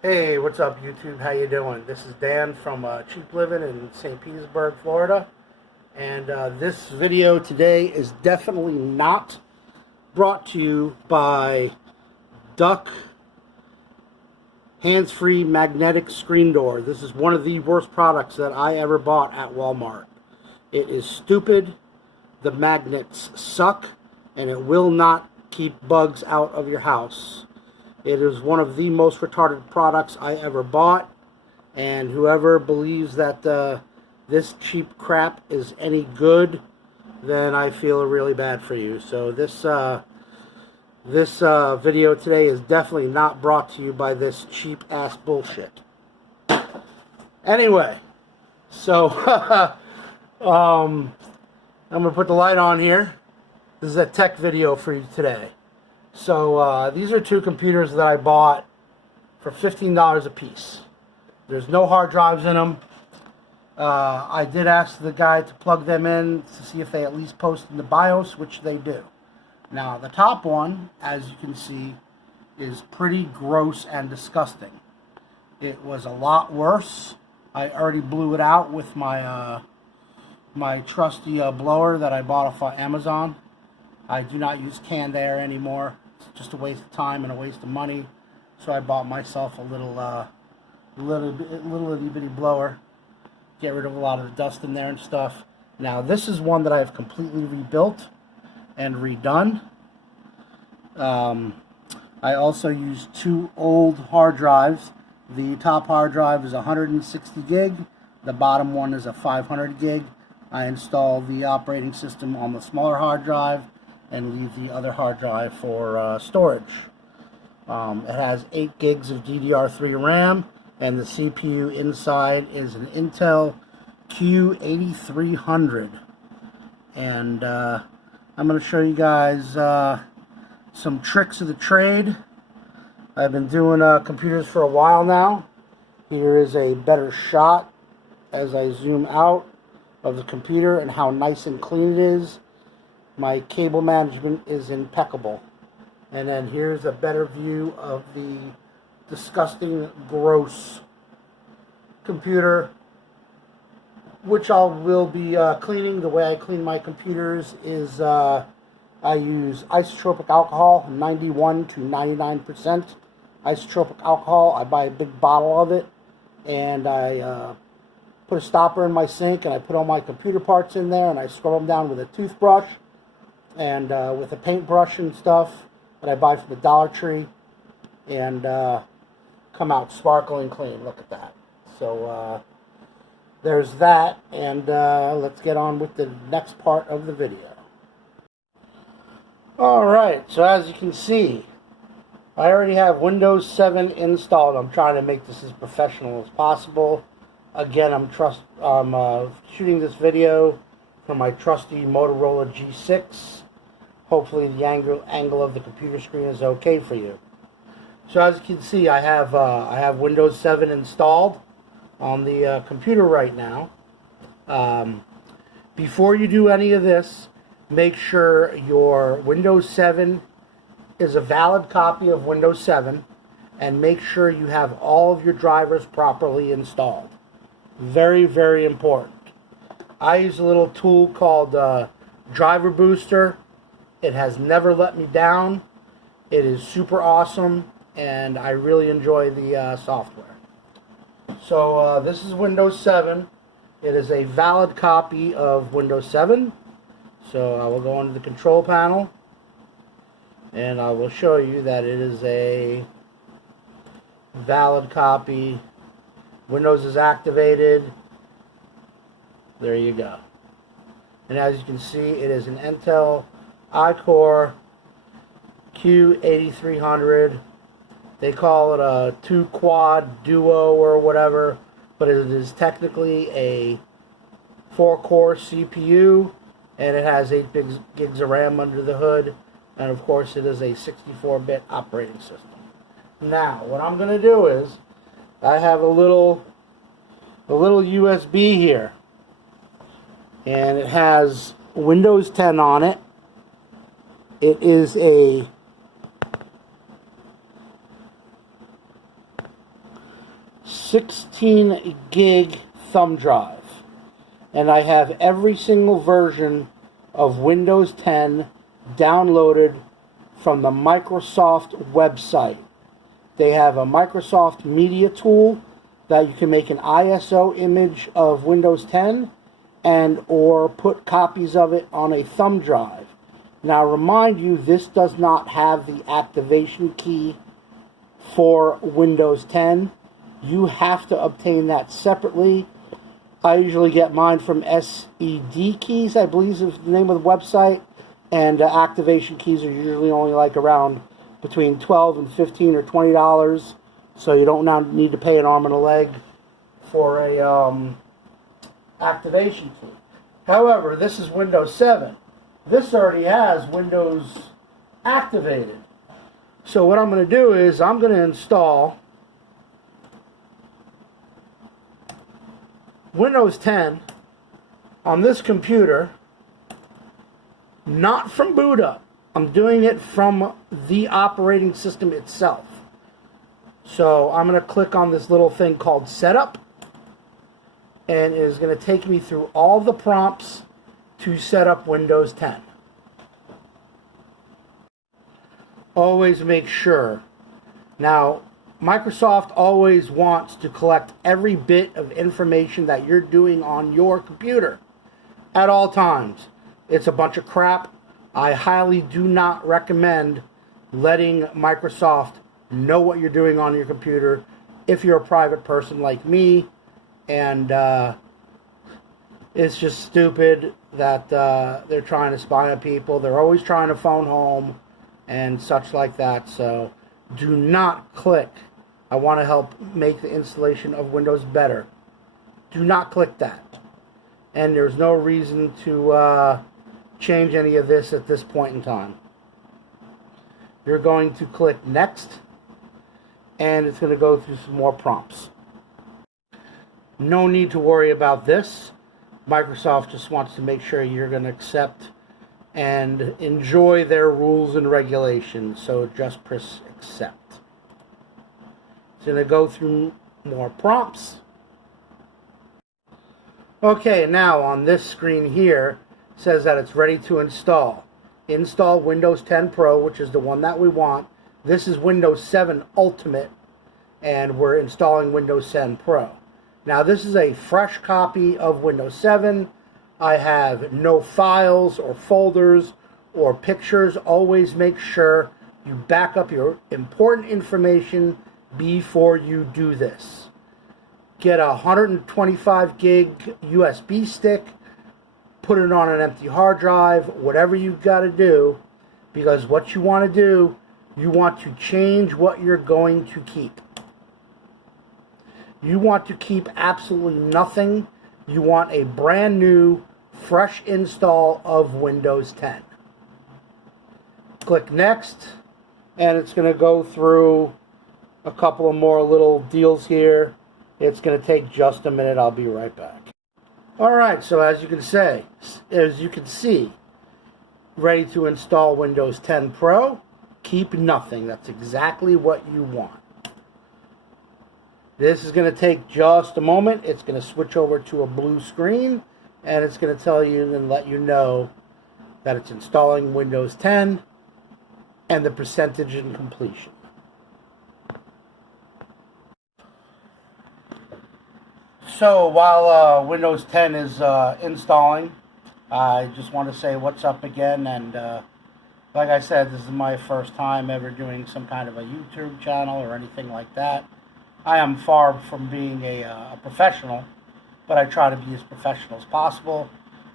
Hey, what's up, YouTube? How you doing? This is Dan from Cheap Living in St. Petersburg, Florida. And this video today is definitely not brought to you by Duck Hands-Free Magnetic Screen Door. This is one of the worst products that I ever bought at Walmart. It is stupid, the magnets suck, and it will not keep bugs out of your house. It is one of the most retarded products I ever bought, and whoever believes that this cheap crap is any good, then I feel really bad for you. So this video today is definitely not brought to you by this cheap ass bullshit. Anyway, so I'm gonna put the light on here. This is a tech video for you today. So these are two computers that I bought for $15 a piece. There's no hard drives in them. I did ask the guy to plug them in to see if they at least post in the BIOS, which they do. Now the top one, as you can see, is pretty gross and disgusting. It was a lot worse. I already blew it out with my my trusty blower that I bought off of Amazon. I do not use canned air anymore. It's just a waste of time and a waste of money. So I bought myself a little itty bitty blower. Get rid of a lot of the dust in there and stuff. Now this is one that I've completely rebuilt and redone. I also used two old hard drives. The top hard drive is 160 gig. The bottom one is a 500 gig. I installed the operating system on the smaller hard drive and leave the other hard drive for storage. It has 8 gigs of DDR3 RAM, and the CPU inside is an Intel Q8300. And I'm going to show you guys some tricks of the trade. I've been doing computers for a while now. Here is a better shot as I zoom out of the computer and how nice and clean it is. My cable management is impeccable. And then here's a better view of the disgusting, gross computer, which I will be cleaning. The way I clean my computers is I use isotropic alcohol, 91 to 99% isotropic alcohol. I buy a big bottle of it, and I put a stopper in my sink, and I put all my computer parts in there, and I scrub them down with a toothbrush and with a paintbrush and stuff that I buy from the Dollar Tree, and come out sparkling clean. Look at that. So there's that, and let's get on with the next part of the video. Alright, so as you can see, I already have Windows 7 installed. I'm trying to make this as professional as possible. Again, I'm shooting this video from my trusty Motorola G6. Hopefully the angle of the computer screen is okay for you. So as you can see, I have Windows 7 installed on the computer right now. Before you do any of this, make sure your Windows 7 is a valid copy of Windows 7, and make sure you have all of your drivers properly installed. Very, very important. I use a little tool called Driver Booster. It has never let me down. It is super awesome, and I really enjoy the software. So this is Windows 7. It is a valid copy of Windows 7. So I will go into the control panel, and I will show you that it is a valid copy. Windows is activated. There you go. And as you can see, it is an Intel iCore Q8300. They call it a 2-quad duo or whatever, but it is technically a 4-core CPU, and it has 8 gigs of RAM under the hood, and of course it is a 64-bit operating system. Now, what I'm going to do is, I have a little USB here, and it has Windows 10 on it. It is a 16 gig thumb drive, and I have every single version of Windows 10 downloaded from the Microsoft website. They have a Microsoft Media Tool that you can make an ISO image of Windows 10 and or put copies of it on a thumb drive. Now remind you, this does not have the activation key for Windows 10. You have to obtain that separately. I usually get mine from SED Keys, I believe is the name of the website, and activation keys are usually only like around between $12 and $15 or $20, so you don't now need to pay an arm and a leg for a activation key. However, this is Windows 7. This already has Windows activated. So what I'm going to do is I'm going to install Windows 10 on this computer, not from boot up. I'm doing it from the operating system itself. So I'm going to click on this little thing called Setup, and it is going to take me through all the prompts to set up Windows 10. Always make sure. Now, Microsoft always wants to collect every bit of information that you're doing on your computer at all times. It's a bunch of crap. I highly do not recommend letting Microsoft know what you're doing on your computer if you're a private person like me. And it's just stupid that they're trying to spy on people. They're always trying to phone home and such like that. So do not click, I want to help make the installation of Windows better. Do not click that. And there's no reason to change any of this at this point in time. You're going to click Next, and it's going to go through some more prompts. No need to worry about this. Microsoft just wants to make sure you're going to accept and enjoy their rules and regulations, so just press Accept. It's going to go through more prompts. Okay, now on this screen here, it says that it's ready to install. Install Windows 10 Pro, which is the one that we want. This is Windows 7 Ultimate, and we're installing Windows 10 Pro. Now this is a fresh copy of Windows 7. I have no files or folders or pictures. Always make sure you back up your important information before you do this. Get a 125 gig USB stick, put it on an empty hard drive, whatever you've got to do, because what you want to do, you want to change what you're going to keep. You want to keep absolutely nothing. You want a brand new, fresh install of Windows 10. Click Next, and it's going to go through a couple of more little deals here. It's going to take just a minute. I'll be right back. Alright, so as you can see, ready to install Windows 10 Pro. Keep nothing. That's exactly what you want. This is going to take just a moment. It's going to switch over to a blue screen, and it's going to tell you and let you know that it's installing Windows 10 and the percentage in completion. So while Windows 10 is installing, I just want to say what's up again. And like I said, this is my first time ever doing some kind of a YouTube channel or anything like that. I am far from being a professional, but I try to be as professional as possible.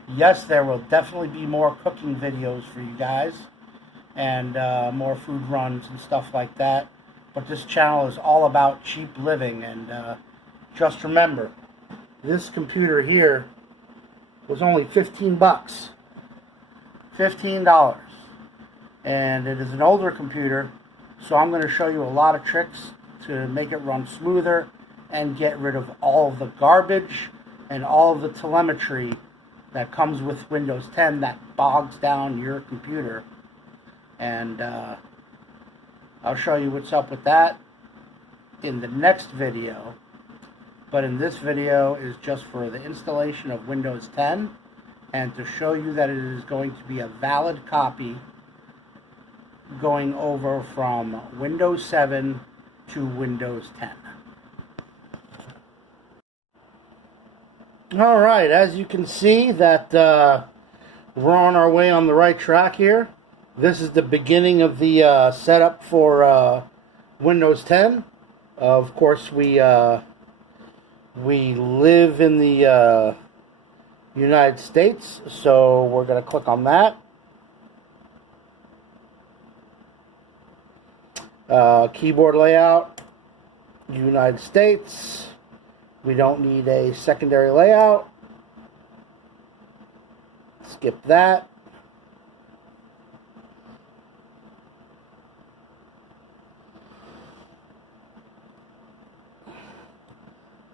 Yes, there will definitely be more cooking videos for you guys and more food runs and stuff like that. But this channel is all about cheap living, and just remember, this computer here was only 15 bucks. $15. And it is an older computer, so I'm going to show you a lot of tricks to make it run smoother and get rid of all of the garbage and all of the telemetry that comes with Windows 10 that bogs down your computer. And I'll show you what's up with that in the next video. but in this video is just for the installation of Windows 10 and to show you that it is going to be a valid copy going over from Windows 7 to Windows 10. Alright, as you can see that we're on our way on the right track here. This is the beginning of the setup for Windows 10. Of course, we live in the United States, so we're going to click on that. Keyboard layout, United States. We don't need a secondary layout. Skip that.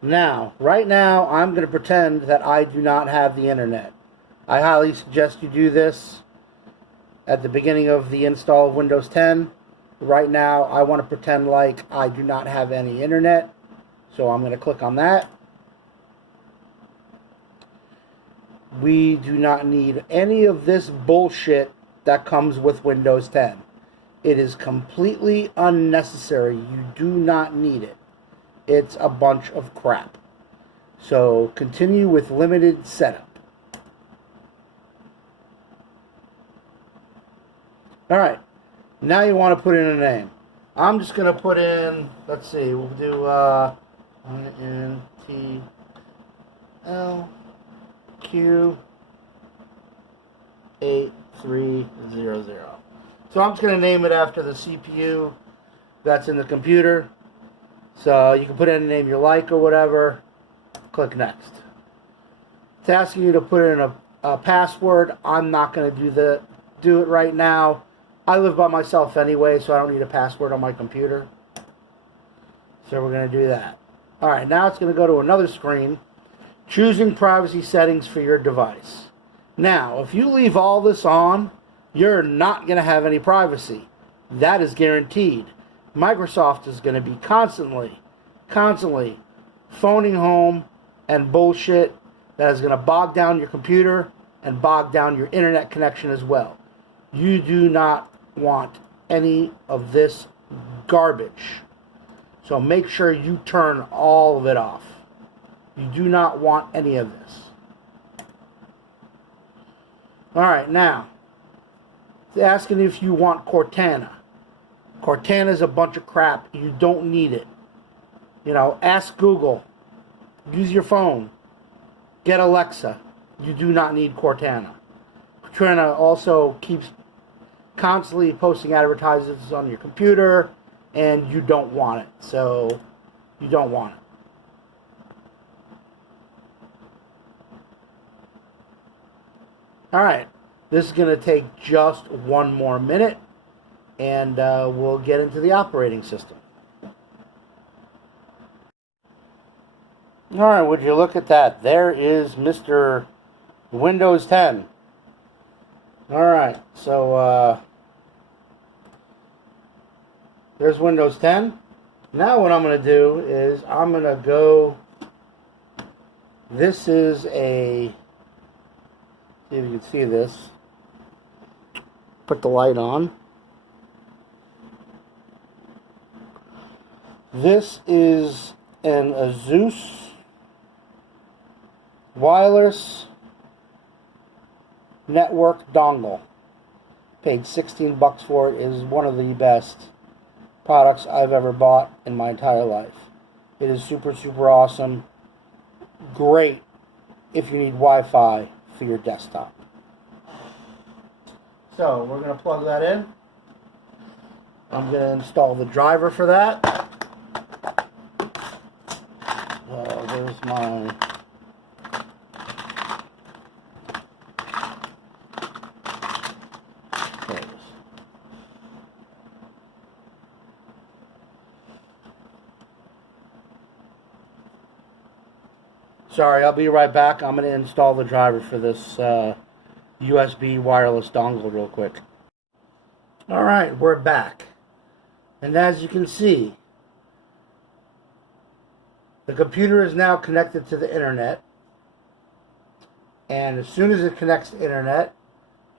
Now, right now, I'm going to pretend that I do not have the internet. I highly suggest you do this at the beginning of the install of Windows 10. Right now, I want to pretend like I do not have any internet. So I'm going to click on that. We do not need any of this bullshit that comes with Windows 10. It is completely unnecessary. You do not need it. It's a bunch of crap. So continue with limited setup. Alright, now you want to put in a name. I'm just going to put in, let's see, we'll do INTLQ8300. So I'm just going to name it after the CPU that's in the computer. So you can put in a name you like or whatever. Click next. It's asking you to put in a password. I'm not going to do it right now. I live by myself anyway, so I don't need a password on my computer. So we're going to do that. Alright, now it's going to go to another screen. Choosing privacy settings for your device. Now, if you leave all this on, you're not going to have any privacy. That is guaranteed. Microsoft is going to be constantly phoning home and bullshit that is going to bog down your computer and bog down your internet connection as well. You do not want any of this garbage. So make sure you turn all of it off. You do not want any of this. Alright, now, it's asking if you want Cortana. Cortana is a bunch of crap. You don't need it. You know, ask Google. Use your phone. Get Alexa. You do not need Cortana. Cortana also keeps constantly posting advertisements on your computer, and you don't want it. So, you don't want it. Alright, this is going to take just one more minute, and we'll get into the operating system. Alright, would you look at that? There is Mr. Windows 10. Alright, so there's Windows 10. Now what I'm going to do is I'm going to go, this is a, see if you can see this. Put the light on. This is an Asus wireless network dongle. Paid 16 bucks for it. It is one of the best products I've ever bought in my entire life. It is super awesome. Great if you need Wi-Fi for your desktop. So we're going to plug that in. I'm going to install the driver for that. There's my Sorry, I'll be right back. I'm going to install the driver for this USB wireless dongle real quick. Alright, we're back. And as you can see, The computer is now connected to the internet. And as soon as it connects to the internet,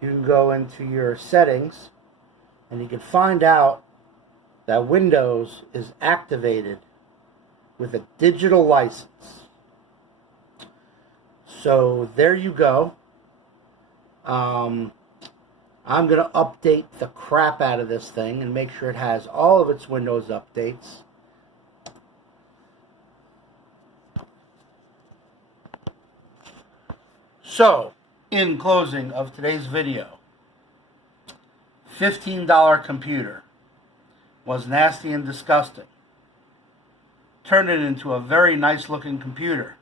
you can go into your settings and you can find out that Windows is activated with a digital license. So there you go. I'm going to update the crap out of this thing and make sure it has all of its Windows updates. So, in closing of today's video, $15 computer was nasty and disgusting. Turned it into a very nice looking computer.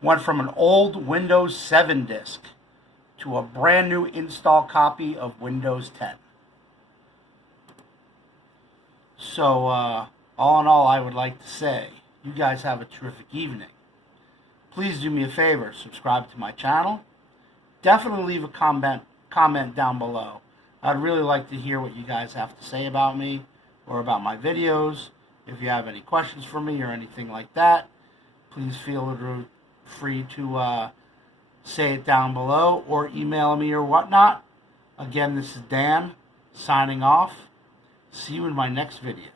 Went from an old Windows 7 disk to a brand new install copy of Windows 10. So, all in all, I would like to say, you guys have a terrific evening. Please do me a favor, subscribe to my channel. Definitely leave a comment down below. I'd really like to hear what you guys have to say about me or about my videos. If you have any questions for me or anything like that, please feel free to say it down below or email me or whatnot. Again, this is Dan signing off. See you in my next video.